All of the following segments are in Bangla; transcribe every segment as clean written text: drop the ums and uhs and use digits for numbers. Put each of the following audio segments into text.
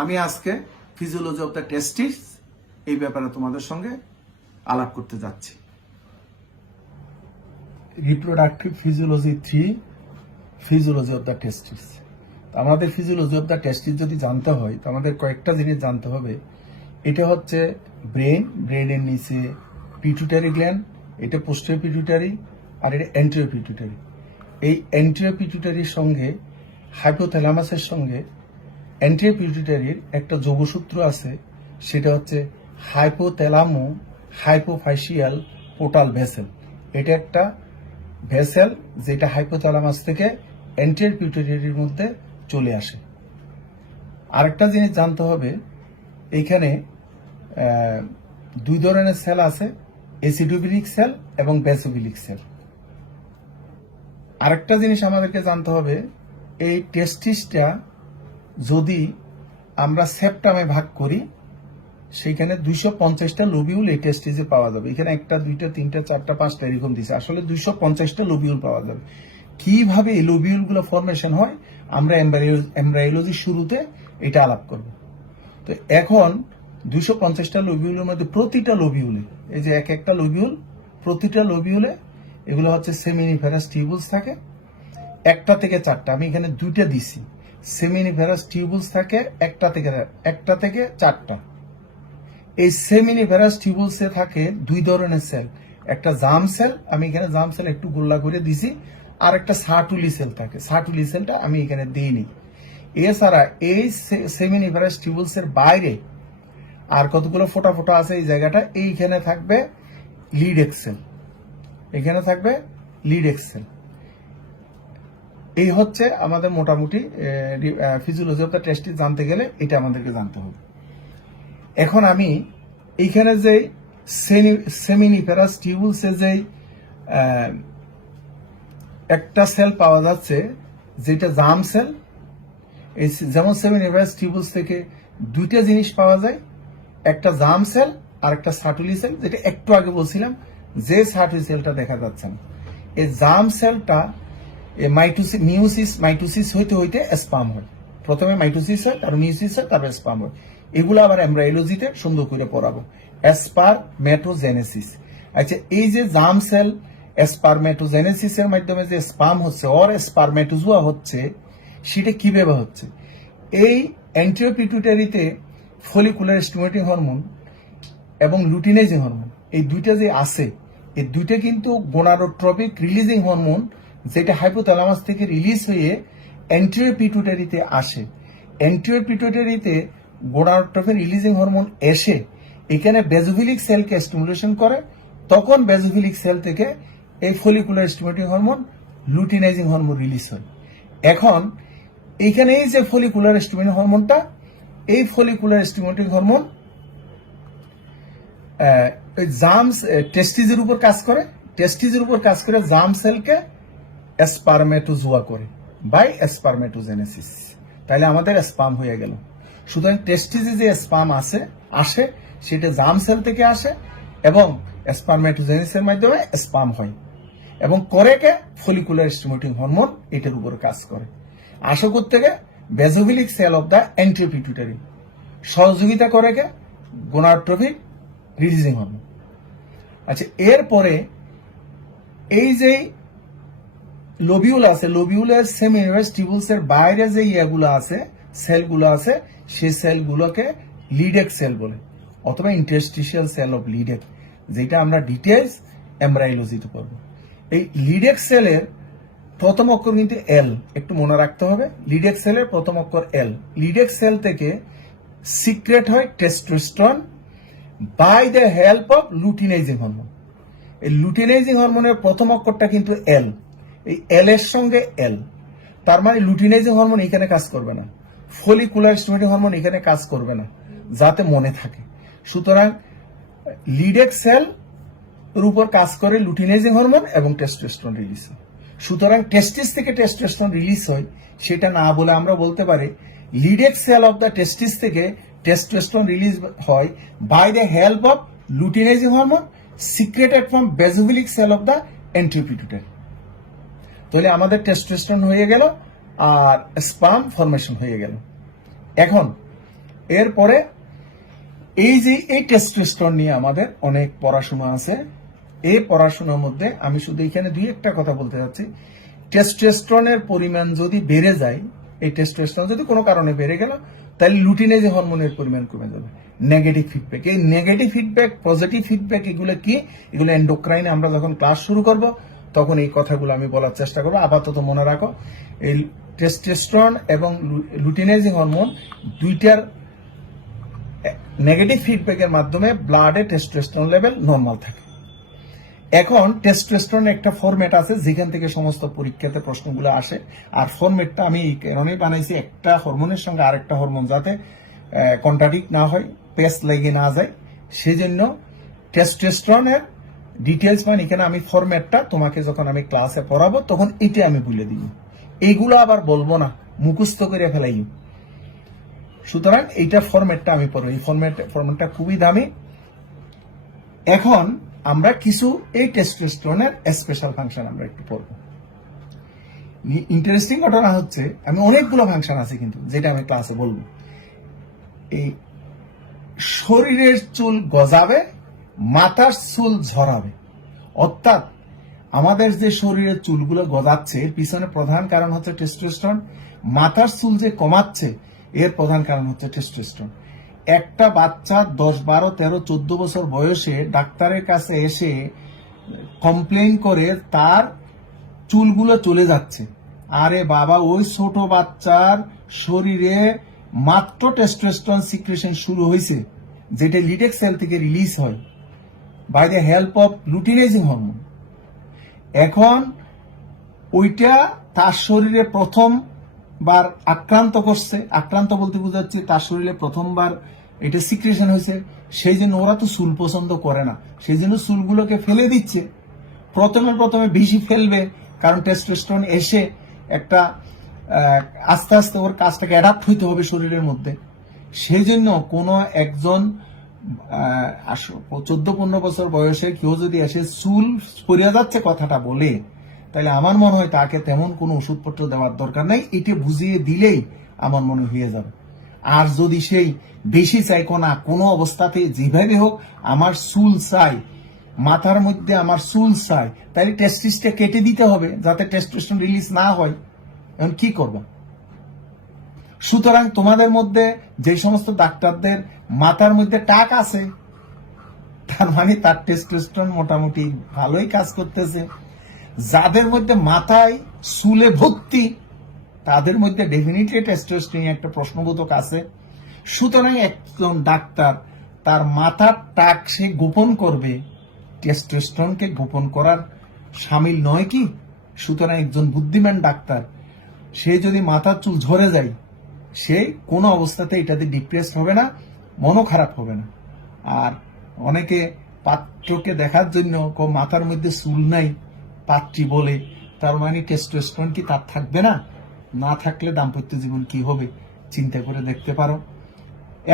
আমি আজকে ফিজিওলজি অফ দ্য টেস্টিস এই ব্যাপারে তোমাদের সঙ্গে আলাপ করতে যাচ্ছি। Reproductive physiology 3, physiology of the testis. আমাদের ফিজিওলজি অফ দ্য টেস্টিস যদি জানতে হয় তো আমাদের কয়েকটা জিনিস জানতে হবে। এটা হচ্ছে ব্রেনের নিচে পিটুইটারি গ্ল্যান্ড, এটা পোস্টেরিয়র পিটুইটারি, আর এটা অ্যান্টেরিয়র পিটুইটারি। এই অ্যান্টেরিয়র পিটুইটারির সঙ্গে হাইপোথ্যালামাসের সঙ্গে অ্যান্টেরিয়র পিটুইটারির একটা যোগসূত্র আছে, সেটা হচ্ছে হাইপোথ্যালামো হাইপোফাইসিয়াল পোর্টাল ভেসেল। এটা একটা ভেসেল যেটা হাইপোথ্যালামাস থেকে অ্যান্টেরিয়র পিটুইটারির মধ্যে চলে আসে। আরেকটা জিনিস জানতে হবে, এইখানে দুই ধরনের সেল আছে, অ্যাসিডোফিলিক সেল এবং বেসোফিলিক সেল। আরেকটা জিনিস আমাদেরকে জানতে হবে, এই টেস্টিসটা যদি আমরা সেপ্টামে ভাগ করি সেখানে 250টা লোবিউল এই টেস্টিসে পাওয়া যাবে। এখানে 1টা 2টা 3টা 4টা 5টা এরকম দিছে, আসলে 250টা লোবিউল পাওয়া যাবে। কিভাবে এই লোবিউল গুলো ফরমেশন হয় আমরা এমব্রায়োলজির শুরুতে এটা আলাপ করব। তো এখন 250টা লোবিউলের মধ্যে প্রতিটা লোবিউলে, এই যে এক একটা লোবিউল, প্রতিটা লোবিউলে এগুলো হচ্ছে সেমিনিফেরাস টিউবুলস থাকে, 1টা থেকে 4টা। আমি এখানে 2টা দিছি। সেমিনিফেরাস টিউবুলস থাকে 1টা থেকে 4টা। এই সেমিনিফেরাস টিউবুলসে থাকে দুই ধরনের সেল, একটা জার্ম সেল, আমি এখানে জার্ম সেল একটু গোল্লা করে দিছি, আর একটা সার্টুলি সেল থাকে। সার্টুলি সেলটা আমি এখানে দিইনি। এছাড়া এই সেমিনিফেরাস টিউবুলসের বাইরে আর কতগুলো ফোটা ফোটা আছে এই জায়গাটা, এইখানে থাকবে লিড এক্সেল, এখানে থাকবে লিড এক্সেল। এই হচ্ছে আমাদের মোটামুটি ফিজিওলজি অফ দ্য টেস্টিস জানতে গেলে এটা আমাদেরকে জানতে হবে। এখন আমি এইখানে যে সেমিনিফেরাস টিউবুলসে যে একটা সেল পাওয়া যাচ্ছে যেটা জার্ম সেল, এই যেমন সেমিনিফেরাস টিউবুলস থেকে দুইটা জিনিস পাওয়া যায়, একটা জার্ম সেল আর একটা সার্টুলি সেল, যেটা একটু আগে বলছিলাম যে সার্টুলি সেলটা দেখা যাচ্ছে না। এই জার্ম সেলটা মাইটোসিস হইতে হইতে স্পার্ম হয়। প্রথমে মাইটোসিস হয়, তারপর মিউসিস হয়, তারপর স্পার্ম হয়। এগুলো আবার এমব্রায়োলজিতে সুন্দর করে পড়াবো। স্পারমেটোজেনেসিস। আচ্ছা, এই যে জার্ম সেল স্পারমেটোজেনেসিসের মাধ্যমে যে স্পার্ম হচ্ছে অর স্পারমেটোজোয়া হচ্ছে, সেটা কিভাবে হচ্ছে? এই অ্যান্টেরিয়র পিটুইটারিতে ফলিকুলার স্টিমুলেটিং হরমোন এবং লুটিনাইজিং হরমোন, এই দুইটা যে আছে, এই দুইটা কিন্তু গোনাডোট্রপিক রিলিজিং হরমোন, যেটা হাইপোথ্যালামাস থেকে রিলিজ হয়ে অ্যান্টেরিয়র পিটুইটারিতে আসে। অ্যান্টেরিয়র পিটুইটারিতে গোনাডোট্রপিক রিলিজিং হরমোন এসে এখানে বেসোফিলিক সেলকে স্টিমুলেশন করে, তখন বেসোফিলিক সেল থেকে এই follicular stimulating hormone luteinising hormone release হয়। এখন এইখানে এই যে ফলিকুলার স্টিমুলেটিং হরমোনটা, এই ফলিকুলার স্টিমুলেটিং হরমোন টেস্টিসের উপর কাজ করে, টেস্টিসের উপর কাজ করে জার্ম সেলকে স্পারমেটোজোয়া করে বাই স্পারমেটোজেনেসিস। তাহলে আমাদের স্পার্ম হয়ে গেল। সুতরাং টেস্টিসে যে স্পার্ম আসে সেটা জার্ম সেল থেকে আসে এবং স্পারমেটোজেনেসিসের মাধ্যমে স্পার্ম হয় এবং করে কে ফলিকুলার স্টিমুলেটিং হরমোন এটার উপর কাজ করে। আসা করতে গে basophilic cell of the anterior pituitary, সহযোগিতা করে কে গোনাডোট্রপিক রিলিজিং হরমোন। আচ্ছা, এরপরে এই যে লোবিউল আছে, লোবিউলের সেমিনিফেরাস টিউবুলসের বাইরে যে ইয়েগুলো আছে, সেলগুলো আছে, সেই সেলগুলোকে লিডেক সেল বলে, অথবা ইন্টারস্টিশিয়াল সেল অফ লিডেক, যেটা আমরা ডিটেলস এমব্রায়োলজিতে পড়ব। এই লিডেক সেলের প্রথম অক্ষর কিন্তু এল, একটু মনে রাখতে হবে। লিডেক সেলের প্রথম অক্ষর এল। লিডেক সেল থেকে সিক্রেট হয় testosterone by the help of luteinizing hormone. এই লুটিনাইজিং হরমোনের প্রথম অক্ষরটা কিন্তু এল, এই এল এর সঙ্গে এল, তার মানে লুটিনাইজিং হরমোন এখানে কাজ করবে না, ফলিকুলার স্টিমুলেটিং হরমোন এখানে কাজ করবে না, যাতে মনে থাকে। সুতরাং লিডেক সেল এর উপর কাজ করে লুটিনাইজিং হরমোন এবং টেস্টোস্টেরন রিলিজ হয়। সুতরাং টেস্টিস থেকে টেস্টোস্টেরন রিলিজ হয় সেটা না বলে আমরা বলতে পারি Leydig cell of the testis থেকে টেস্টোস্টেরন রিলিজ হয় by the help of luteinizing hormone secreted from basophilic cell of the anterior pituitary. তাহলে আমাদের টেস্টোস্টেরন হয়ে গেল আর স্পার্ম ফরমেশন হয়ে গেল। এখন এরপরে এই যে এই টেস্টোস্টেরন নিয়ে আমাদের অনেক পড়াশোনা আছে। এই পড়াশোনার মধ্যে আমি শুধু এখানে দুই একটা কথা বলতে চাচ্ছি। টেস্টোস্টেরনের পরিমাণ যদি বেড়ে যায়, এই টেস্টোস্টেরন যদি কোনো কারণে বেড়ে গেল, তাহলে লুটিনেজ হরমোনের পরিমাণ কমে যাবে। নেগেটিভ ফিডব্যাক, এই নেগেটিভ ফিডব্যাক, পজিটিভ ফিডব্যাক, এগুলো কি? এগুলো এন্ডোক্রাইনে আমরা যখন ক্লাস শুরু করব তখন এই কথাগুলো আমি বলার চেষ্টা করবো। আপাতত মনে রাখো, এই টেস্টোস্টেরন এবং লুটিনেজিং হরমোন দুইটার নেগেটিভ ফিডব্যাকের মাধ্যমে ব্লাডে টেস্টোস্টেরন লেভেল নরমাল থাকে। এখন টেস্টোস্টেরন একটা ফরম্যাট আছে যেখান থেকে সমস্ত পরীক্ষাতে প্রশ্নগুলো আসে, আর ফরম্যাটটা আমি এই কারণেই বানাইছি, একটা হরমোনের সঙ্গে আরেকটা হরমোন যাতে কন্ট্রাডিক্ট না হয়, পেস লেগে না যায়, সেই জন্য টেস্টোস্টেরনের ডিটেলস মানে এখানে আমি ফরম্যাটটা তোমাকে যখন আমি ক্লাসে পড়াবো তখন এটা আমি বলে দিব, এইগুলো আবার বলবো না, মুখস্থ করে ফেলাই। সুতরাং এইটা ফরম্যাটটা আমি পড়বো, এই ফরম্যাটটা খুবই দামি। এখন আমরা কিছু এই টেস্টোস্টেরনের স্পেশাল ফাংশন আমরা একটু পড়বো। ইন্টারেস্টিং ঘটনা হচ্ছে, আমি অনেকগুলো ফাংশন আছে কিন্তু যেটা আমি ক্লাসে বলবো। এই শরীরের চুল গজাবে, মাথার চুল ঝরাবে, অর্থাৎ আমাদের যে শরীরের চুলগুলো গজাচ্ছে এর পিছনে প্রধান কারণ হচ্ছে টেস্টোস্টেরন। মাথার চুল যে কমাচ্ছে এর প্রধান কারণ হচ্ছে টেস্টোস্টেরন। একটা বাচ্চা 10, 12, 13, 14 বছর বয়সে ডাক্তারের কাছে এসে কমপ্লেইন করে তার চুলগুলো চলে যাচ্ছে, আরে বাবা, ওই ছোট বাচ্চার শরীরে মাত্র টেস্টোস্টেরন সিক্রেশন শুরু হয়েছে, যেটা লিটেক সেল থেকে রিলিজ হয় by the help of luteinizing hormone. এখন ওইটা তার শরীরে প্রথমবার আক্রান্ত করছে, আক্রান্ত বলতে বোঝাচ্ছে তার শরীরে প্রথমবার এটা সিক্রেশন হয়েছে, সেই জন্য ওরা তো চুল পছন্দ করে না, সেই জন্য চুলগুলোকে ফেলে দিচ্ছে। প্রথমে বেশি ফেলবে, কারণ টেস্টোস্টেরন এসে একটা আস্তে আস্তে ওর কাজটাকে অ্যাডাপ্ট হইতে হবে শরীরের মধ্যে। সেই জন্য কোনো একজন 14-15 বছর বয়সে কেউ যদি এসে চুল পড়িয়া যাচ্ছে কথাটা বলে, তাহলে আমার মনে হয় তাকে তেমন কোনো ওষুধপত্র দেওয়ার দরকার নাই, এটা বুঝিয়ে দিলেই আমার মনে হয়ে যাবে। আর যদি সেই বেশি চাই না, কোনো অবস্থাতে যেভাবে হোক আমার চুল চাই, মাথার মধ্যে আমার চুল চাই, তাহলে টেস্টিসটা কেটে দিতে হবে যাতে টেস্টোস্টেরন রিলিজ না হয়। এখন কি করবা? সুতরাং তোমাদের মধ্যে যে সমস্ত ডাক্তারদের মাথার মধ্যে টাক আছে, তার মানে তার টেস্টোস্টেরন মোটামুটি ভালোই কাজ করতেছে। যাদের মধ্যে মাথায় চুলে ভর্তি তাদের মধ্যে ডেফিনেটলি টেস্টোস্টেরন একটা প্রশ্নবোধক আছে। সুতরাং একজন ডাক্তার তার মাথার টাক সে গোপন করবে, টেস্টোস্টেরনকে গোপন করার সামিল নয় কি? সুতরাং একজন বুদ্ধিমান ডাক্তার সে যদি মাথার চুল ঝরে যায়, সে কোনো অবস্থাতে এটাতে ডিপ্রেসড হবে না, মনও খারাপ হবে না। আর অনেকে পাত্রকে দেখার জন্য মাথার মধ্যে চুল নাই পাত্রী বলে, তার মানে টেস্টোস্টেরন কি তার থাকবে না? না থাকলে দাম্পত্য জীবন কি হবে চিন্তা করে দেখতে পারো।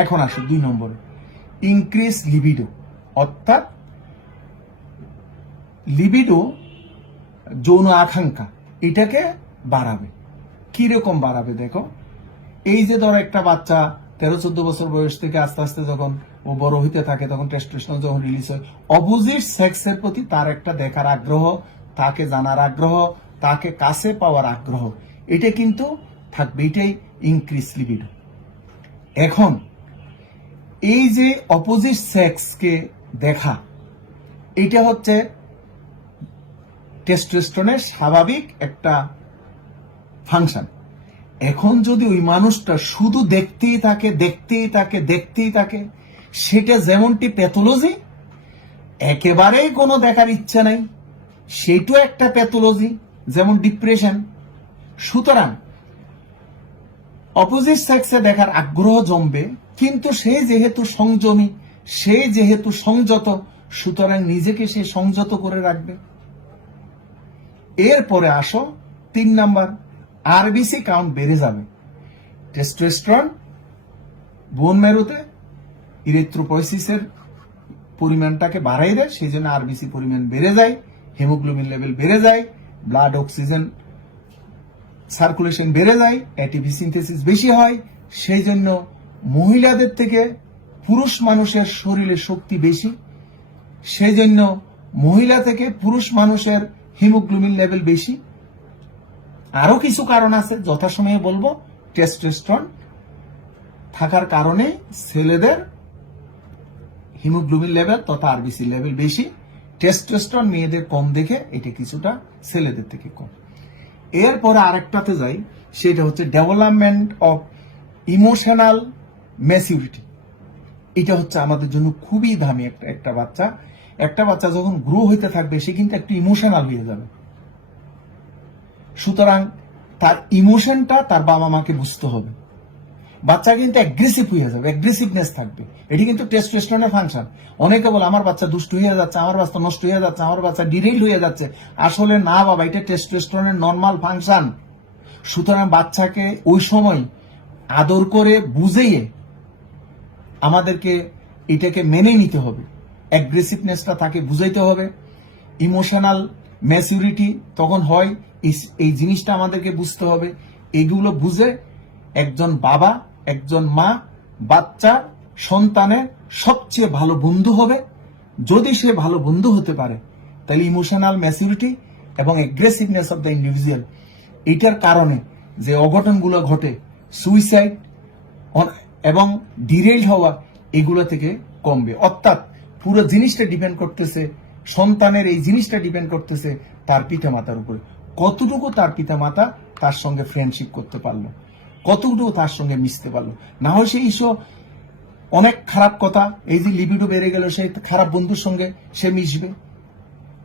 এখন আসো 2 নম্বরে, ইনক্রিজ লিবিডো, অর্থাৎ লিবিডো যৌন আকাঙ্ক্ষা, এটাকে বাড়াবে। কিরকম বাড়াবে দেখো, এই যে ধরো একটা বাচ্চা 13-14 বছর বয়স থেকে আস্তে আস্তে যখন ও বড় হইতে থাকে তখন টেস্টোস্টেরন যখন রিলিজ হয়, অপোজিট সেক্সের প্রতি তার একটা দেখার আগ্রহ, তাকে জানার আগ্রহ, তাকে কাছে পাওয়ার আগ্রহ, এটা কিন্তু থাকবে, এটাই ইনক্রিজ লিবিডো। এখন এই যে অপোজিট সেক্সকে দেখা, এটা হচ্ছে টেস্টোস্টেরনের স্বাভাবিক একটা ফাংশন। এখন যদি ওই মানুষটা শুধু দেখতেই থাকে, সেটা যেমনটি প্যাথোলজি, একেবারেই কোনো দেখার ইচ্ছা নাই, সেটাও একটা প্যাথোলজি, যেমন ডিপ্রেশন। সুতরাং অপোজিট সেক্সে দেখার আগ্রহ জমবে, কিন্তু সে যেহেতু সংযমী, সে যেহেতু সংযত, সুতরাং নিজেকে সে সংযত করে রাখবে। এরপরে আসো 3 নাম্বার, আরবিসি কাউন্ট বেড়ে যাবে। টেস্টোস্টেরন বোন মেরুতে ইরিথ্রোপয়েসিসের পরিমাণটাকে বাড়াই দেয়, সেই জন্য আরবিসি পরিমাণ বেড়ে যায়, হিমোগ্লোবিন লেভেল বেড়ে যায়, ব্লাড অক্সিজেন সার্কুলেশন বেড়ে যায়, এটিপি সিনথেসিস বেশি হয়, সেই জন্য মহিলাদের থেকে পুরুষ মানুষের শরীরে শক্তি বেশি, সেই জন্য মহিলা থেকে পুরুষ মানুষের হিমোগ্লোবিন লেভেল বেশি। আরো কিছু কারণ আছে, যথাসময়ে বলবো। টেস্টোস্টেরন থাকার কারণে ছেলেদের হিমোগ্লোবিন লেভেল তথা আরবিসি লেভেল বেশি। টেস্টোস্টেরন মেয়েদের কম দেখে এটা কিছুটা ছেলেদের থেকে কম। এরপরে আরেকটাতে যাই, সেটা হচ্ছে ডেভেলপমেন্ট অফ ইমোশনাল ম্যাচুরিটি। এটা হচ্ছে আমাদের জন্য খুবই দামি একটা বাচ্চা। একটা বাচ্চা যখন গ্রো হইতে থাকবে সে কিন্তু একটু ইমোশনাল হয়ে যাবে। সুতরাং তার ইমোশনটা তার বাবা মাকে বুঝতে হবে। বাচ্চা কিন্তু অ্যাগ্রেসিভ হয়ে যাবে, অ্যাগ্রেসিভনেস থাকবে। এটি কিন্তু টেস্টোস্টেরনের ফাংশন। অনেকে বলে আমার বাচ্চা দুষ্ট হয়ে যাচ্ছে, আমার বাচ্চা নষ্ট হয়ে যাচ্ছে, আমার বাচ্চা ডিরেইল হয়ে যাচ্ছে। আসলে না বাবা, এটা টেস্টোস্টেরনের নর্মাল ফাংশন। সুতরাং বাচ্চাকে ওই সময় আদর করে বুঝিয়ে আমাদেরকে এটাকে মেনে নিতে হবে। অ্যাগ্রেসিভনেসটা তাকে বুঝাইতে হবে। ইমোশনাল ম্যাচুরিটি তখন হয়, এই জিনিসটা আমাদেরকে বুঝতে হবে। এগুলো বুঝে একজন বাবা, একজন মা বাচ্চার সন্তানের সবচেয়ে ভালো বন্ধু হবে। যদি সে ভালো বন্ধু হতে পারে, তাহলে ইমোশনাল ম্যাচুরিটি এবং অ্যাগ্রেসিভনেস অফ দ্য ইন্ডিভিজুয়াল, এটার কারণে যে অঘটনগুলো ঘটে, সুইসাইড এবং ডিরেইল হওয়া, এগুলো থেকে কমবে। অর্থাৎ পুরো জিনিসটা ডিপেন্ড করতেছে, সন্তানের এই জিনিসটা ডিপেন্ড করতেছে তার পিতা মাতার উপরে। কতটুকু তার পিতা মাতা তার সঙ্গে ফ্রেন্ডশিপ করতে পারলো, কতটুকু তার সঙ্গে মিশতে পারলো। না হয় সেই অনেক খারাপ কথা, এই যে লিবিডো বেড়ে গেল, সেই খারাপ বন্ধুর সঙ্গে সে মিশবে।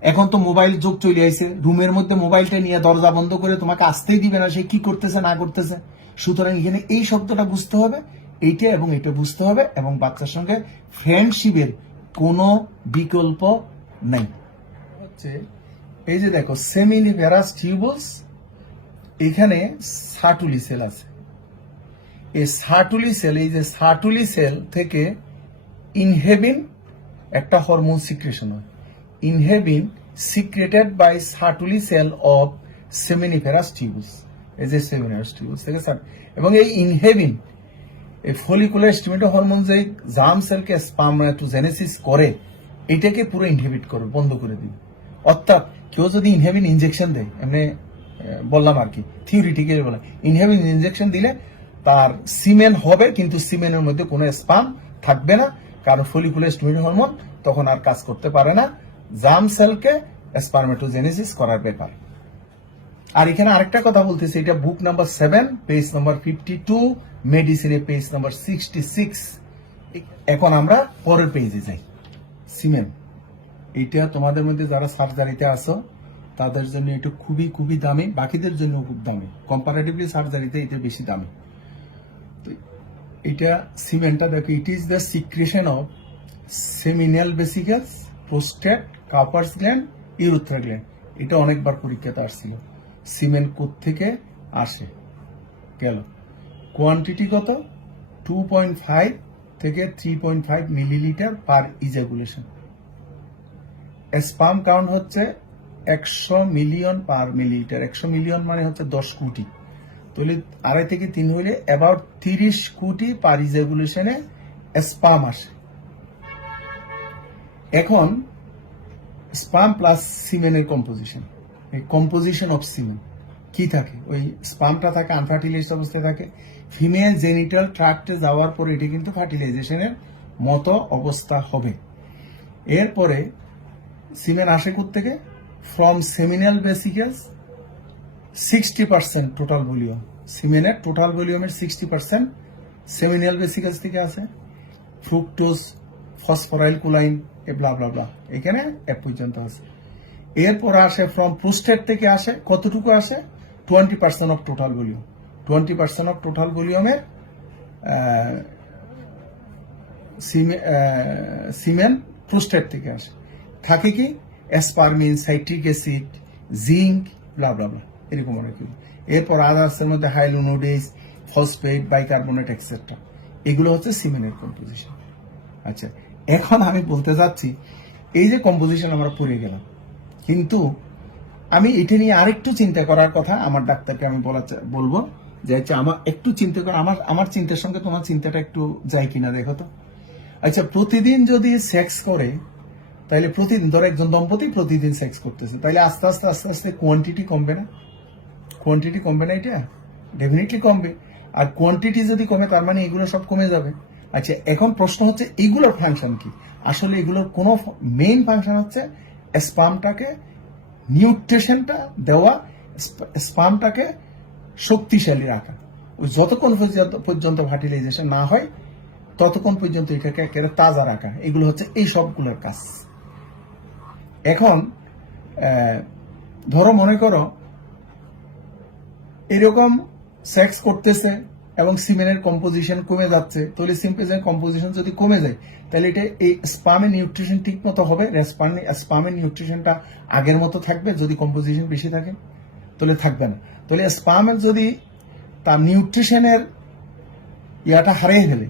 এখন তো মোবাইল যুগ চলে আসছে, রুমের মধ্যে মোবাইলটা নিয়ে দরজা বন্ধ করে তোমাকে আসতেই দিবে না, সে কি করতেছে না করতেছে। সুতরাং এখানে এই শব্দটা বুঝতে হবে, এইটা এবং এটা বুঝতে হবে, এবং বাচ্চার সঙ্গে ফ্রেন্ডশিপের কোনো বিকল্প নাই। হচ্ছে এই যে দেখো, সেমিনিভেরাস টিউবুলস, এখানে সার্টুলি সেল আছে। এই সার্টুলি সেল, এই যে সার্টুলি সেল থেকে ইনহেবিন একটা হরমোন সিক্রেশন হয়। Inhibin secreted by Sertoli cell of seminiferous tubules. এই যে সেমিনিফেরাস টিউবুলস থেকে, এবং এই ইনহেবিন, এই ফলিকুলার স্টিমুলেটর হরমোন যে জার্ম সেলকে স্পার্মেটোজেনেসিস করে, এটাকে পুরো ইনহিবিট করে, বন্ধ করে দিবে। অর্থাৎ কেউ যদি ইনহেবিন ইনজেকশন দেয়, এমনি বললাম আর কি, থিওরিটিক্যালি বলা, ইনহেবিন ইনজেকশন দিলে তার সিমেন হবে, কিন্তু সিমেনের মধ্যে কোনো স্পার্ম থাকবে না, কারণ ফলিকুলার স্টিমুলেটর হরমোন তখন আর কাজ করতে পারে না জার্ম সেলকে স্পার্মেটোজেনেসিস করার ব্যাপার। আর এখানে আরেকটা কথা বলতেছি, এটা বুক নাম্বার 7 পেজ নাম্বার 52, মেডিসিনে পেজ নাম্বার 66। এখন আমরা পরের পেজে যাই। সিমেন, এটা তোমাদের মধ্যে যারা সার্জারিতে আসো তাদের জন্য এটা খুবই খুবই দামি, বাকিদের জন্য খুব দামি। কম্পারেটিভলি সার্জারিতে এটা বেশি দামি। এটা সিমেনটা দেখো, it is the secretion of seminal ভেসিকলস, prostate, কার্পাস গ্ল্যান্ড, ইউরেথ্রা গ্ল্যান্ড। এটা অনেকবার পরীক্ষাতে আসছিল। সিমেন কোত্থেকে আসে গেল, কোয়ান্টিটি কত, 2.5 থেকে 3.5 মিলিলিটার পার ইজাকুলেশন। স্পার্ম কাউন্ট হচ্ছে 100 মিলিয়ন পার মিলিলিটার। 100 মিলিয়ন মানে হচ্ছে 10 কোটি। তাহলে 2.5 থেকে 3 হইলে অ্যাবাউট 30 কোটি পার ইজাকুলেশনে স্পার্ম আসে। এখন স্পার্ম প্লাস সিমেনের কম্পোজিশন, এই কম্পোজিশন অফ সিমেন কি থাকে, ওই স্পার্মটা থাকে আনফার্টিলাইজড অবস্থায় থাকে, ফিমেল জেনিটাল ট্রাক্টে যাওয়ার পরে এটি কিন্তু ফার্টিলাইজেশনের মতো অবস্থা হবে। এরপরে সিমেন আসে থেকে from seminal vesicles, 60% total volume, সিমেনের টোটাল ভলিউমের 60% সেমিনাল ভেসিকলস থেকে আসে। ফ্রুক্টোজ, ফসফরাইল কোলাইন, এ ব্লা ব্লা ব্লা, এখানে এক পর্যন্ত আছে। এরপর আসে ফ্রম প্রোস্টেট থেকে আসে, কতটুকু আসে, 20% of total volume. 20% of total ভলিউমের সিমেন প্রোস্টেট থেকে আসে। থাকে কি, অ্যাসপারমিন, সাইট্রিক অ্যাসিড, জিঙ্ক, ব্লা ব্লা ব্লা, এরকম অনেক কিছু। এরপর আদার্সের মধ্যে হাইলোনোডেজ, ফসফেট, বাইকার্বনেট এক্সেট্রা, এগুলো হচ্ছে সিমেনের কম্পোজিশন। আচ্ছা, এখন আমি বলতে চাচ্ছি, এই যে কম্পোজিশন আমরা পড়ে গেলাম, কিন্তু আমি এটা নিয়ে আরেকটু চিন্তা করার কথা আমার ডাক্তারকে আমি বলবো যে আচ্ছা আমার একটু চিন্তা করো, আমার চিন্তার সঙ্গে তোমার চিন্তাটা একটু যায় কিনা দেখো তো। আচ্ছা, প্রতিদিন যদি সেক্স করে, তাহলে প্রতিদিন ধরো একজন দম্পতি প্রতিদিন সেক্স করতেছে, তাহলে আস্তে আস্তে আস্তে আস্তে কোয়ান্টিটি কমবে না? কোয়ান্টিটি কমবে না? এটা ডেফিনেটলি কমবে। আর কোয়ান্টিটি যদি কমে, তার মানে এগুলো সব কমে যাবে। আচ্ছা, এখন প্রশ্ন হচ্ছে এইগুলোর ফাংশন কি? আসলে এগুলোর কোনো মেইন ফাংশন হচ্ছে স্পামটাকে নিউট্রিশনটা দেওয়া, স্পামটাকে শক্তিশালী রাখা। ওই যতক্ষণ পর্যন্ত ফার্টিলাইজেশন না হয় ততক্ষণ পর্যন্ত এটাকে একেবারে তাজা রাখা, এগুলো হচ্ছে এই সবগুলোর কাজ। এখন ধরো মনে করো এরকম সেক্স করতেছে এবং সিমেনের কম্পোজিশন কমে যাচ্ছে, তাহলে সিমেনের কম্পোজিশন যদি কমে যায়, তাহলে এটা এই স্পামের নিউট্রিশন ঠিক মতো হবে? স্পামের নিউট্রিশনটা আগের মতো থাকবে? যদি কম্পোজিশন বেশি থাকে তাহলে থাকবে না। তাহলে স্পামের যদি তার নিউট্রিশনের ইয়াটা হারিয়ে ফেলে,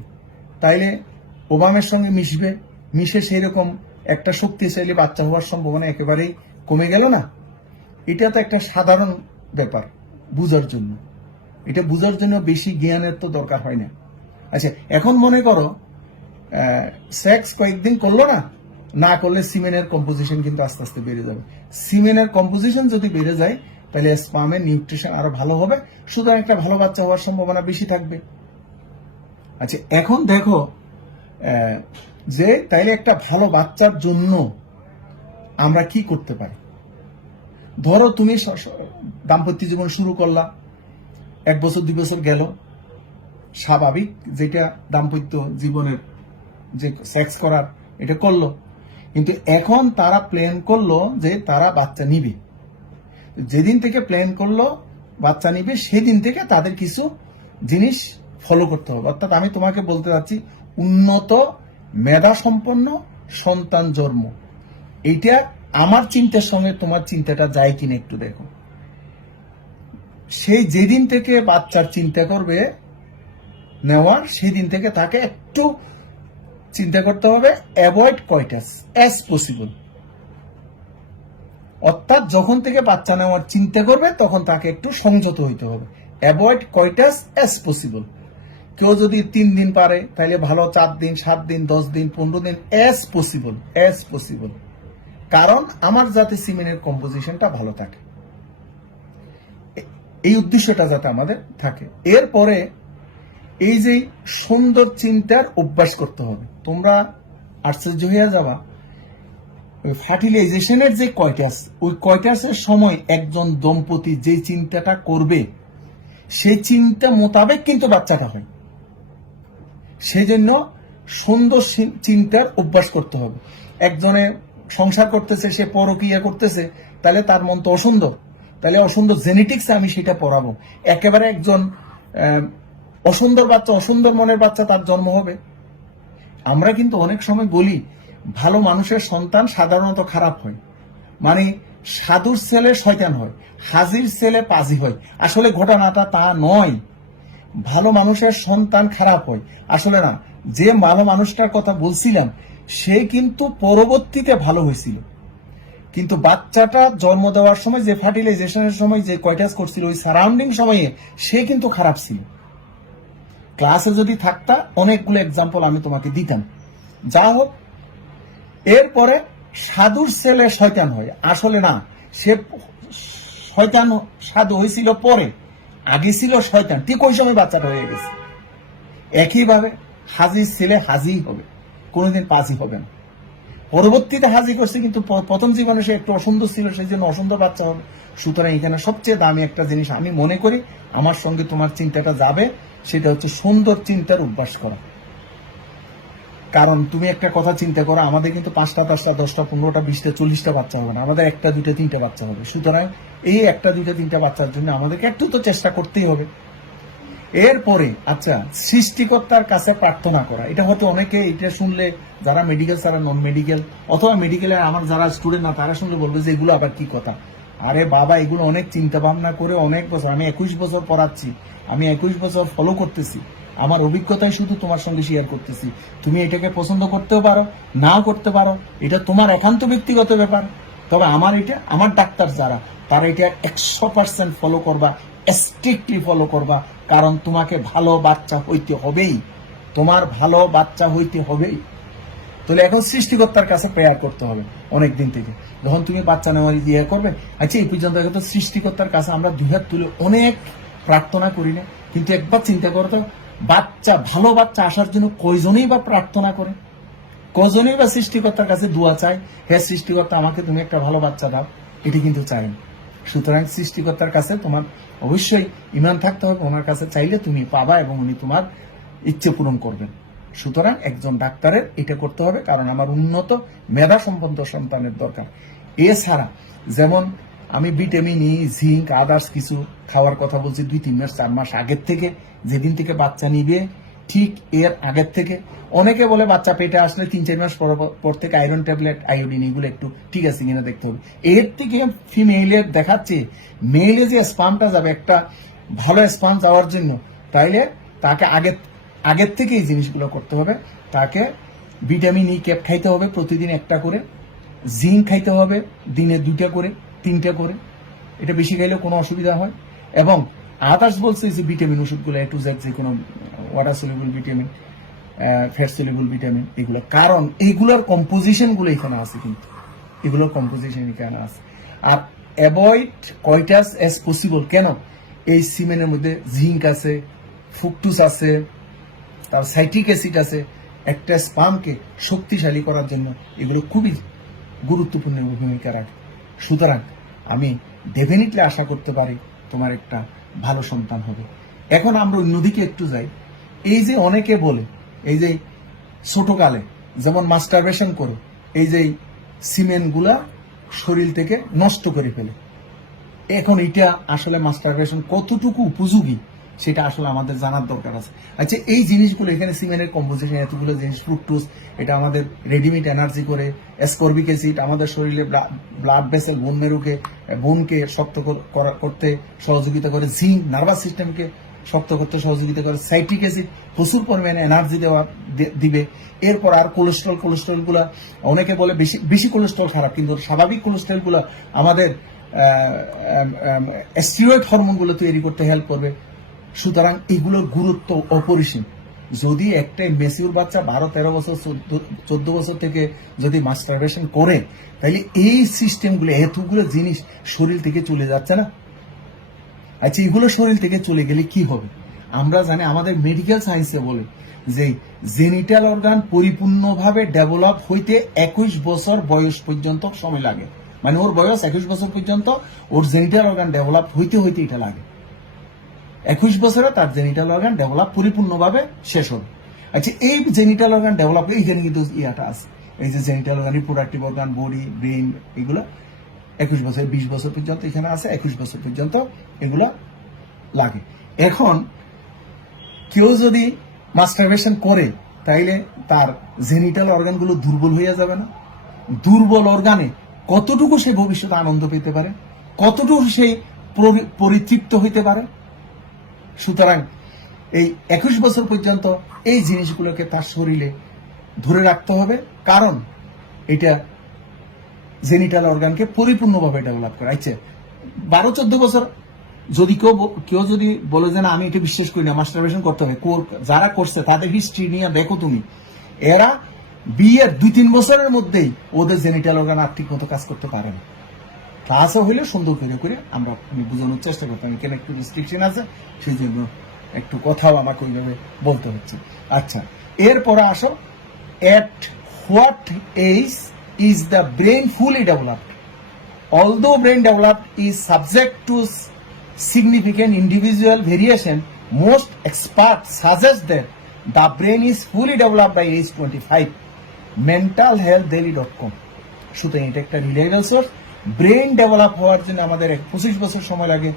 তাইলে ওবামের সঙ্গে মিশবে, মিশে সেই রকম একটা শক্তিশালী বাচ্চা হওয়ার সম্ভাবনা একেবারেই কমে গেল না? এটা তো একটা সাধারণ ব্যাপার বুঝার জন্য, এটা বুঝার জন্য বেশি জ্ঞানের তো দরকার হয় না। আচ্ছা, এখন মনে করো সেক্স কয়েকদিন করলো না, না করলে সিমেনের কম্পোজিশন কিন্তু আস্তে আস্তে বেড়ে যাবে। সিমেনের কম্পোজিশন যদি বেড়ে যায়, তাহলে স্পামের নিউট্রিশন আরো ভালো হবে, সুতরাং একটা ভালো বাচ্চা হওয়ার সম্ভাবনা বেশি থাকবে। আচ্ছা, এখন দেখো যে তাইলে একটা ভালো বাচ্চার জন্য আমরা কি করতে পারি? ধরো তুমি দাম্পত্য জীবন শুরু করলা, 1 বছর 2 বছর গেল, স্বাভাবিক যেটা দাম্পত্য জীবনের যে সেক্স করার এটা করলো, কিন্তু এখন তারা প্ল্যান করলো যে তারা বাচ্চা নিবে। যেদিন থেকে প্ল্যান করলো বাচ্চা নিবে, সেদিন থেকে তাদের কিছু জিনিস ফলো করতে হবে। অর্থাৎ আমি তোমাকে বলতে চাচ্ছি, উন্নত মেধা সম্পন্ন সন্তান জন্ম, এইটা আমার চিন্তার সঙ্গে তোমার চিন্তাটা যায় কিনা একটু দেখো। সেই যেদিন থেকে বাচ্চার চিন্তা করবে নেওয়ার, সেদিন থেকে তাকে একটু চিন্তা করতে হবে অ্যাভয়েড কয়টাস অ্যাজ পসিবল। অর্থাৎ যখন থেকে বাচ্চা নেওয়ার চিন্তা করবে তখন তাকে একটু সংযত হইতে হবে। Avoid কয়টাস as possible. কেউ যদি 3 দিন পারে তাহলে ভালো, 4 দিন, 7 দিন, 10 দিন, 15 দিন, অ্যাজ পসিবল, অ্যাজ পসিবল। কারণ আমার যাতে সিমেনের কম্পোজিশনটা ভালো থাকে, এই উদ্দেশ্যটা যাতে আমাদের থাকে। এরপরে এই যে সুন্দর চিন্তার অভ্যাস করতে হবে। তোমরা আশ্চর্য হয়ে যাবা, ফার্টিলাইজেশনের যে কয়টাস, ওই কয়টাসের সময় একজন দম্পতি যে চিন্তাটা করবে সেই চিন্তা মোতাবেক কিন্তু বাচ্চাটা হয়। সেজন্য সুন্দর চিন্তার অভ্যাস করতে হবে। একজনে সংসার করতেছে, সে পরকীয়া করতেছে, তাহলে তার মন তো অসুন্দর, তাহলে অসুন্দর জেনেটিক্স আমি সেটা পড়াবো। একেবারে একজন অসুন্দর বাচ্চা, অসুন্দর মনের বাচ্চা তার জন্ম হবে। আমরা কিন্তু অনেক সময় বলি ভালো মানুষের সন্তান সাধারণত খারাপ হয়, মানে সাধুর ছেলে শয়তান হয়, হাজির ছেলে পাজি হয়। আসলে ঘটনাটা তা নয়। ভালো মানুষের সন্তান খারাপ হয় আসলে না। যে ভালো মানুষটার কথা বলছিলাম সে কিন্তু পরবর্তীতে ভালো হয়েছিল, কিন্তু বাচ্চাটা জন্ম দেওয়ার সময় যে ফার্টিলাইজেশনের সময় যে কয়টাস করছিল, ওই সারাউন্ডিং সময়ে সে কিন্তু খারাপ ছিল। ক্লাসে যদি থাকতা অনেকগুলো এক্সাম্পল আমি তোমাকে দিতাম। যা হোক, এরপরে সাধুর ছেলে শয়তান হয়, আসলে না, সে শয়তান সাধু হয়েছিল পরে, আগে ছিল শয়তান, ঠিক ওই সময় বাচ্চাটা হয়ে গেছে। একইভাবে হাজির ছেলে হাজি হবে, কোনোদিন পাজি হবে না। পরবর্তীতে হাজি করছে, কিন্তু প্রথম জীবনে সে একটু অসুন্দর ছিল, সেই জন্য অসুন্দর বাচ্চা হবে। সুতরাং এখানে সবচেয়ে দামি একটা জিনিস আমি মনে করি আমার সঙ্গে তোমার চিন্তাটা যাবে, সেটা হচ্ছে সুন্দর চিন্তার অভ্যাস করা। কারণ তুমি একটা কথা চিন্তা করো, আমাদের কিন্তু 5টা 10টা 10টা 15টা 20টা 40টা বাচ্চা হবে না, আমাদের 1টা 2টা 3টা বাচ্চা হবে। সুতরাং এই 1টা 2টা 3টা বাচ্চার জন্য আমাদেরকে একটু তো চেষ্টা করতেই হবে। এরপরে আচ্ছা, সৃষ্টিকর্তার কাছে প্রার্থনা করা। এটা হয়তো অনেকে এটা শুনলে, যারা মেডিকেল ছাড়া নন মেডিকেল অথবা মেডিকেলে আমার যারা স্টুডেন্ট না, তারা শুনলে বলবে যে এগুলো আবার কি কথা। আরে বাবা, এগুলো অনেক চিন্তা ভাবনা করে অনেক বছর, আমি 21 বছর পড়াচ্ছি, আমি 21 বছর ফলো করতেছি, আমার অভিজ্ঞতাই শুধু তোমার সঙ্গে শেয়ার করতেছি। তুমি এটাকে পছন্দ করতেও পারো, নাও করতে পারো, এটা তোমার একান্ত ব্যক্তিগত ব্যাপার। তবে আমার ডাক্তার যারা, তারা এটা 100% ফলো করবা, স্ট্রিক্টলি ফলো করবা, কারণ তোমাকে ভালো বাচ্চা হইতে হবেই, তোমার ভালো বাচ্চা হইতে হবেই। তাহলে এখন সৃষ্টিকর্তার কাছে প্রেয়ার করতে হবে অনেক দিন থেকে, যখন তুমি বাচ্চা নেওয়ার ইয়ে করবে। আচ্ছা, এই পর্যন্ত তো সৃষ্টিকর্তার কাছে আমরা দুই হাত তুলে অনেক প্রার্থনা করি না, কিন্তু একবার চিন্তা করো তো, ভালো বাচ্চা আসার জন্য কয়জনেই বা প্রার্থনা করে, কজনেই বা সৃষ্টিকর্তার কাছে দোয়া চায়, হে সৃষ্টিকর্তা আমাকে তুমি একটা ভালো বাচ্চা দাও, এটি কিন্তু চায় না। সুতরাং সৃষ্টিকর্তার কাছে তোমার অবশ্যই ঈমান থাকতে হবে, ওনার কাছে চাইলে তুমি পাবা এবং উনি তোমার ইচ্ছে পূরণ করবেন। সুতরাং একজন ডাক্তারের এটা করতে হবে, কারণ আমার উন্নত মেধা সম্পন্ন সন্তানের দরকার। এছাড়া যেমন আমি ভিটামিন ই, জিঙ্ক, আদার্স কিছু খাওয়ার কথা বলছি 2-3 মাস 4 মাস আগের থেকে, যেদিন থেকে বাচ্চা নিবে ঠিক এর আগের থেকে। অনেকে বলে বাচ্চা পেটে আসলে 3-4 মাস পর থেকে আয়রন ট্যাবলেট, আয়োডিন, এগুলো একটু ঠিক আছে কিনা দেখতে হবে। এর থেকে ফিমেলের দেখাচ্ছে মেলে যে স্পামটা যাবে একটা ভালো স্পাম যাওয়ার জন্য, তাইলে তাকে আগের থেকে এই জিনিসগুলো করতে হবে। তাকে ভিটামিন ই ক্যাপ খাইতে হবে প্রতিদিন 1টা করে, জিঙ্ক খাইতে হবে দিনে 2টা করে 3টা করে, এটা বেশি খাইলে কোনো অসুবিধা হয়। এবং আদার্স বলছে যে ভিটামিন ওষুধগুলো A to Z, যে কোনো water soluble vitamin, fat soluble vitamin, এগুলো, কারণ এইগুলোর কম্পোজিশন গুলো এখানে আছে, কিন্তু এগুলোর কম্পোজিশন এখানে আছে। আর অ্যাভয়েড কয়টাস এজ পসিবল, কেন এই সিমেনের মধ্যে জিঙ্ক আছে, ফ্রুকটোজ আছে, তার সাইট্রিক অ্যাসিড আছে, একটা স্পামকে শক্তিশালী করার জন্য এগুলো খুবই গুরুত্বপূর্ণ ভূমিকা রাখে। সুতরাং আমি ডেফিনেটলি আশা করতে পারি তোমার একটা ভালো সন্তান হবে। এখন আমরা অন্যদিকে একটু যাই। এই যে অনেকে বলে, এই যে ছোটকালে যেমন মাস্টারবেশন করে এই যে সিমেন্টগুলা শরীর থেকে নষ্ট করে ফেলে, এখন এটা আসলে মাস্টারবেশন কতটুকু উপযোগী সেটা আসলে আমাদের জানার দরকার আছে। আচ্ছা, এই জিনিসগুলো এখানে সিমেন্টের কম্পোজিশন, এতগুলো জিনিস, ফ্রুকটোজ, এটা আমাদের রেডিমেড এনার্জি করে, অ্যাসকর্বিক অ্যাসিড আমাদের শরীরে ব্লাড ভেসেল, বোনকে শক্ত করতে সহযোগিতা করে, জিঙ্ক নার্ভাস সিস্টেমকে শক্ত করতে সহযোগিতা করে, সাইট্রিক অ্যাসিড প্রচুর পরিমাণে এনার্জি দিবে। এরপর আর কোলেস্ট্রল গুলা, অনেকে বলে বেশি কোলেস্ট্রল খারাপ, কিন্তু স্বাভাবিক কোলেস্ট্রল গুলা আমাদের স্টেরয়েড হরমোনগুলো তৈরি করতে হেল্প করবে। সুতরাং এগুলোর গুরুত্ব অপরিসীম। যদি একটা ম্যাচিউর বাচ্চা 12-13 বছর 14 বছর থেকে যদি মাস্টারবেশন করে, তাহলে এই সিস্টেমগুলো, এতগুলো জিনিস শরীর থেকে চলে যাচ্ছে না। আচ্ছা, এগুলো শরীর থেকে চলে গেলে কি হবে? আমরা জানি, আমাদের মেডিকেল সায়েন্সে বলে যে জেনিটাল অর্গান পরিপূর্ণভাবে ডেভেলপ হইতে 21 বছর বয়স পর্যন্ত সময় লাগে। মানে ওর বয়স 21 বছর পর্যন্ত ওর জেনিটাল অর্গান ডেভেলপ হইতে এটা লাগে। 21 বছরে তার জেনিটাল অর্গান ডেভেলপ পরিপূর্ণভাবে শেষ হবে। আচ্ছা, এই জেনিটাল অর্গান ডেভেলপ, এইখানে কিন্তু ইয়াটা আছে, এই যে genital organ, reproductive organ, body, brain, এগুলো 21 বছর 20 বছর পর্যন্ত এখানে আছে, 21 বছর পর্যন্ত এগুলো লাগে। এখন কেউ যদি মাস্টারবেশন করে, তাইলে তার জেনিটাল অর্গানগুলো দুর্বল হয়ে যাবে না? দুর্বল অর্গানে কতটুকু সে ভবিষ্যতে আনন্দ পেতে পারে, কতটুকু সেই পরিতৃপ্ত হইতে পারে? সুতরাং এই 21 বছর পর্যন্ত এই জিনিসগুলোকে তার শরীরে ধরে রাখতে হবে, কারণ এটা জেনিটাল অর্গানকে পরিপূর্ণভাবে ডেভেলপ করে। আচ্ছা, 12-14 বছর যদি কেউ যদি বলে যে না, আমি এটা বিশ্বাস করি না, মাস্টারবেশন করতে হবে, যারা করছে তাদের হিস্ট্রি নিয়ে দেখো তুমি, এরা বিয়ের 2-3 বছরের মধ্যেই ওদের জেনিটাল অর্গান ঠিক মতো কাজ করতে পারে না। ক্লাসও হইলে সুন্দর করে আমরা বোঝানোর চেষ্টা করতাম, এখানে একটু রেস্ট্রিকশন আছে, সেই জন্য একটু কথাও আমাকে ওইভাবে বলতে হচ্ছে। আচ্ছা, এরপরে আসো, at what age is the brain fully developed? Although brain developed is subject to significant individual variation, most experts suggest that the brain is fully developed by age 25. mentalhealthdaily.com। সুতরাং এটা একটা রিলায়েবল সোর্স। ব্রেন ডেভেলপ হওয়ার জন্য আমাদের 25 বছর সময় লাগে,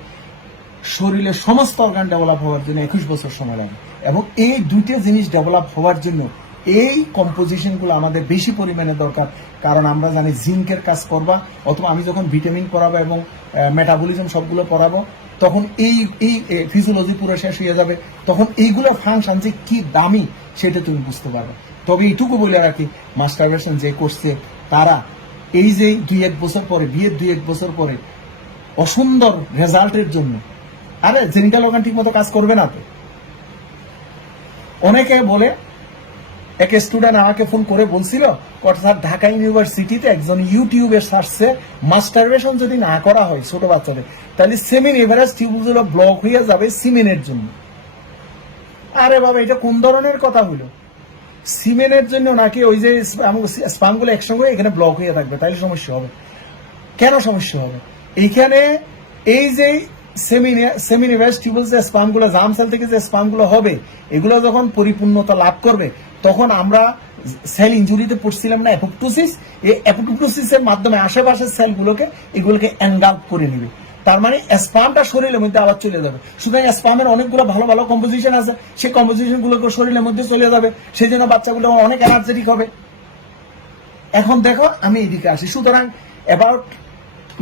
শরীরের সমস্ত অর্গান ডেভেলপ হওয়ার জন্য 21 বছর সময় লাগে, এবং এই দুইটা জিনিস ডেভেলপ হওয়ার জন্য এই কম্পোজিশনগুলো আমাদের বেশি পরিমাণে দরকার। কারণ আমরা জানি জিঙ্কের কাজ করবা, অথবা আমি যখন ভিটামিন পড়াবো এবং মেটাবলিজম সবগুলো পড়াবো, তখন এই ফিজিওলজি পুরো শেষ হয়ে যাবে, তখন এইগুলোর ফাংশন যে কি দামি সেটা তুমি বুঝতে পারবে। তবে এইটুকু বলে রাখি, মাস্টারবেশন যে করছে তারা এই যে 2-1 বছর পরে, বিয়ের 2-1 বছর পরে অসুন্দর রেজাল্টের জন্য, আরে জেনিটাল অর্গান ঠিক মতো কাজ করবে না তো। অনেকে বলে, এক স্টুডেন্ট আমাকে ফোন করে বলছিল, স্যার ঢাকা ইউনিভার্সিটিতে একজন ইউটিউবে সার্চে মাস্টারবেশন যদি না করা হয় ছোট বাচ্চাদের, তাহলে সেমিন এভারেজ টিউবগুলো ব্লক হয়ে যাবে সিমেনের জন্য। আরে বাবা, এটা কোন ধরনের কথা হইলো? সিমেনের জন্য নাকি ওই যে স্পামগুলো একসঙ্গে এখানে ব্লক হয়ে থাকবে, তাইলে সমস্যা হবে। কেন সমস্যা হবে? এইখানে এই যে সেমিনিভাস টিউবুল যে স্পামগুলো, জার্ম সেল থেকে যে স্পামগুলো হবে, এগুলো যখন পরিপূর্ণতা লাভ করবে, তখন আমরা সেল ইনজুরিতে পড়ছিলাম না, অ্যাপোপ্টোসিস, এই অ্যাপোপ্টোসিসের মাধ্যমে আশেপাশের সেলগুলোকে এগুলোকে এনগাল্প করে নেবে। তার মানে স্পামটা শরীরের মধ্যে আবার চলে যাবে। সুতরাং স্পামের অনেকগুলো ভালো ভালো কম্পোজিশন আছে, সেই কম্পোজিশন গুলোকে শরীরের মধ্যে চলে যাবে, সেই জন্য বাচ্চাগুলো অনেক এনার্জেটিক হবে। এখন দেখো, আমি এইদিকে আসি। সুতরাং অ্যাবাউট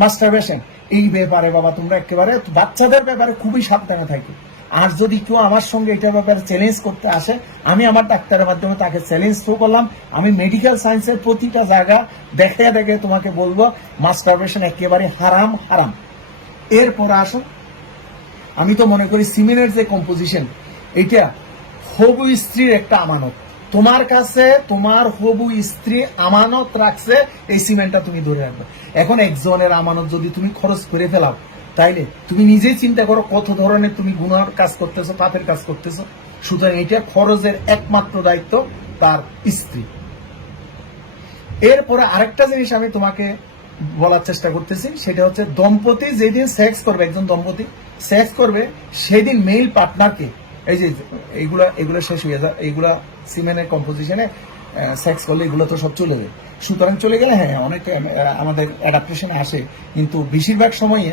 মাস্টারবেশন, এই ব্যাপারে বাবা তোমরা একেবারে বাচ্চাদের ব্যাপারে খুবই সাবধানে থাকি। আর যদি কেউ আমার সঙ্গে এটার ব্যাপারে চ্যালেঞ্জ করতে আসে, আমি আমার ডাক্তারের মাধ্যমে তাকে চ্যালেঞ্জ থ্রু করলাম। আমি মেডিকেল সায়েন্সের প্রতিটা জায়গা দেখে দেখে তোমাকে বলবো মাস্টারবেশন একেবারে হারাম হারাম। এরপর আসো, আমি তো মনে করি সিমেনের যে কম্পোজিশন, এটা হবু স্ত্রীর একটা আমানত। তোমার কাছে তোমার হবু স্ত্রী আমানত রাখছে, এই সিমেন্টটা তুমি ধরে রাখবে। এখন একজনের আমানত যদি তুমি খরচ করে ফেলাও, তাইলে তুমি নিজেই চিন্তা করো কত ধরনের তুমি গুনার কাজ করতেছো, পাপের কাজ করতেছো। সুতরাং এটা খরচের একমাত্র দায়িত্ব তার স্ত্রী। এরপরে আরেকটা জিনিস আমি তোমাকে বলার চেষ্টা করতেছি, সেটা হচ্ছে দম্পতি যেদিন সেক্স করবে, একজন দম্পতি সেক্স করবে, সেদিন মেইল পার্টনারকে, এই যে এগুলা শেষ হয়ে যায়, এইগুলা সিমেনের কম্পোজিশনে সেক্স করলে এগুলো তো সব চলে যায়। সুতরাং চলে গেলে হ্যাঁ অনেক আমাদের অ্যাডাপ্টেশন আসে, কিন্তু বেশিরভাগ সময়ে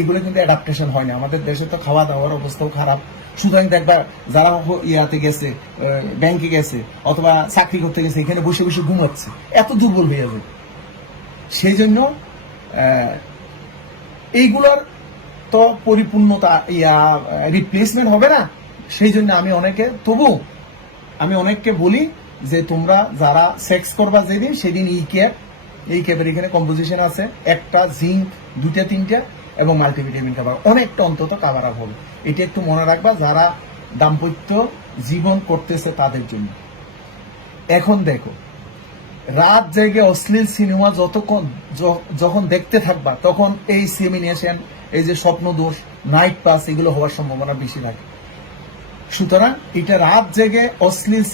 এগুলো কিন্তু অ্যাডাপ্টেশন হয় না। আমাদের দেশে তো খাওয়া দাওয়ার অবস্থাও খারাপ। সুতরাং দেখবা যারা ইয়াতে গেছে, ব্যাংকে গেছে অথবা চাকরি করতে গেছে, এখানে বসে বসে ঘুমাচ্ছে, এত দুর্বল হয়ে যাবে। সেই জন্য এইগুলোর তো পরিপূর্ণতা রিপ্লেসমেন্ট হবে না। সেই জন্য আমি অনেককে বলি যে তোমরা যারা সেক্স করবা যেদিন, সেদিন এই ক্যাপের এখানে কম্পোজিশন আছে, একটা জিঙ্ক, 2-3টা এবং মাল্টিভিটামিন খাবার, অনেকটা অন্তত কাভার আপ হবে। এটা একটু মনে রাখবা যারা দাম্পত্য জীবন করতেছে তাদের জন্য। এখন দেখো, রাত জেগে অশ্লীল সিনেমা যখন দেখতে থাকবা, তখন এই সেমিনেশন, এই যে স্বপ্ন দোষ, নাইট পাস, এগুলো হওয়ার সম্ভাবনা বেশি থাকে। সুতরাং এটা রাত জেগে অশ্লীল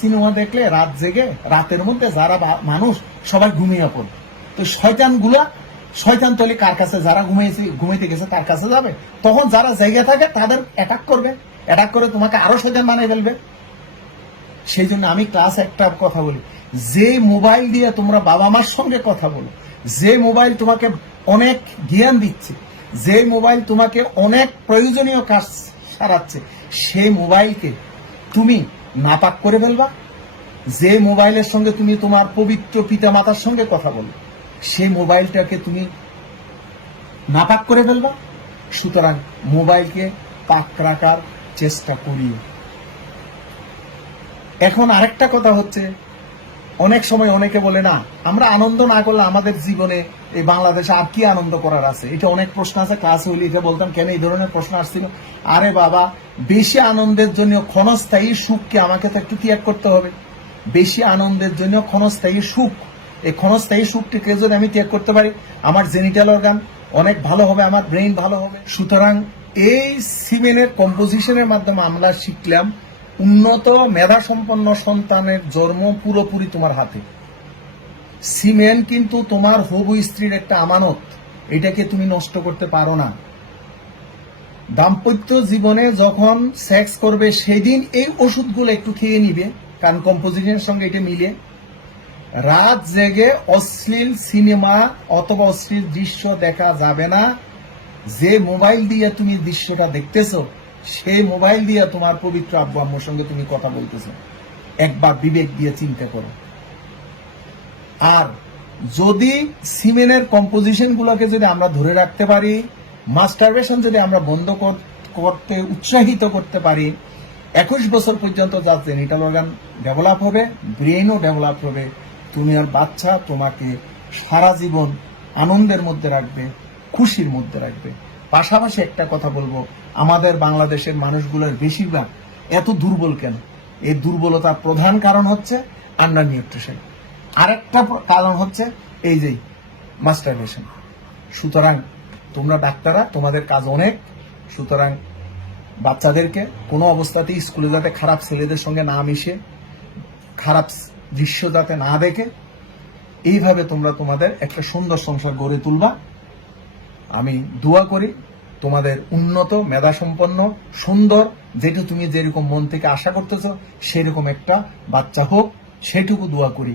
সিনেমা দেখলে রাত জেগে, রাতের মধ্যে যারা মানুষ সবাই ঘুমিয়ে পড়ে, তো শয়তান তলে কার কাছে, যারা ঘুমাইতে গেছে তার কাছে যাবে। তখন যারা জেগে থাকে তাদের অ্যাটাক করে তোমাকে আরো শয়তান বানিয়ে ফেলবে। সেই জন্য আমি ক্লাস একটা কথা বলি, যে মোবাইল দিয়ে তোমরা বাবা মার সঙ্গে কথা বলো, যে মোবাইল তোমাকে অনেক জ্ঞান দিচ্ছে, যে মোবাইল তোমাকে অনেক প্রয়োজনীয় কাজ সারাচ্ছে, সেই মোবাইলকে তুমি নাপাক করে ফেলবা। যে মোবাইলের সঙ্গে তুমি তোমার পবিত্র পিতা মাতার সঙ্গে কথা বলো, সেই মোবাইলটাকে তুমি নাপাক করে ফেলবা। সুতরাং মোবাইলকে পাক রাখার চেষ্টা করি। এখন আরেকটা কথা হচ্ছে, অনেক সময় অনেকে বলে না, আমরা আনন্দ না করলে আমাদের জীবনে এই বাংলাদেশে আর কি আনন্দ করার আছে। এটা অনেক প্রশ্ন আছে, ক্লাস হইলে এটা বলতাম কেন এই ধরনের প্রশ্ন আসছিল। আরে বাবা, বেশি আনন্দের জন্য ক্ষণস্থায়ী সুখকে আমাকে তো একটু ত্যাগ করতে হবে। বেশি আনন্দের জন্য ক্ষণস্থায়ী সুখ, এই ক্ষণস্থায়ী সুখটিকে যদি আমি ত্যাগ করতে পারি, আমার জেনিটাল অর্গান অনেক ভালো হবে, আমার ব্রেইন ভালো হবে। সুতরাং এই সিমেনের কম্পোজিশনের মাধ্যমে আমরা শিখলাম, উন্নত মেধা সম্পন্ন সন্তানের জন্ম পুরোপুরি তোমার হাতে। সিমেন কিন্তু তোমার হবু স্ত্রীর একটা আমানত, এটাকে তুমি নষ্ট করতে পারো না। দাম্পত্য জীবনে যখন সেক্স করবে, সেদিন এই ওষুধগুলো একটু খেয়ে নিবে, কারণ কম্পোজিশনের সঙ্গে এটা মিলে। রাত জেগে অশ্লীল সিনেমা অথবা অশ্লীল দৃশ্য দেখা যাবে না। যে মোবাইল দিয়ে তুমি দৃশ্যটা দেখতেছো, সেই মোবাইল দিয়ে তোমার পবিত্র আব্বু আম্মুর সঙ্গে তুমি কথা বলতেছো, একবার বিবেক দিয়ে চিন্তা করো। আর যদি সিমেনের কম্পোজিশন গুলোকে যদি আমরা ধরে রাখতে পারি, মাস্টারবেশন যদি আমরা বন্ধ করতে উৎসাহিত করতে পারি, 21 বছর পর্যন্ত যার জেনিটাল অর্গান ডেভেলপ হবে, ব্রেনও ডেভেলপ হবে, তুমি আর বাচ্চা তোমাকে সারা জীবন আনন্দের মধ্যে রাখবে, খুশির মধ্যে রাখবে। পাশাপাশি একটা কথা বলবো, আমাদের বাংলাদেশের মানুষগুলোর বেশিরভাগ এত দুর্বল কেন? এই দুর্বলতার প্রধান কারণ হচ্ছে আন্ডার নিউট্রিশন। আরেকটা কারণ হচ্ছে এই যে মাস্টারবেশন। সুতরাং তোমরা ডাক্তাররা, তোমাদের কাজ অনেক। সুতরাং বাচ্চাদেরকে কোনো অবস্থাতেই স্কুলে যাতে খারাপ ছেলেদের সঙ্গে না মিশে, খারাপ দৃশ্য যাতে না দেখে, এইভাবে তোমরা তোমাদের একটা সুন্দর সংসার গড়ে তুলবা। আমি দোয়া করি তোমাদের উন্নত, মেধাসম্পন্ন, সুন্দর, যেটা তুমি যেরকম মন থেকে আশা করতেছো সেরকম একটা বাচ্চা হোক, সেটুকু দোয়া করি।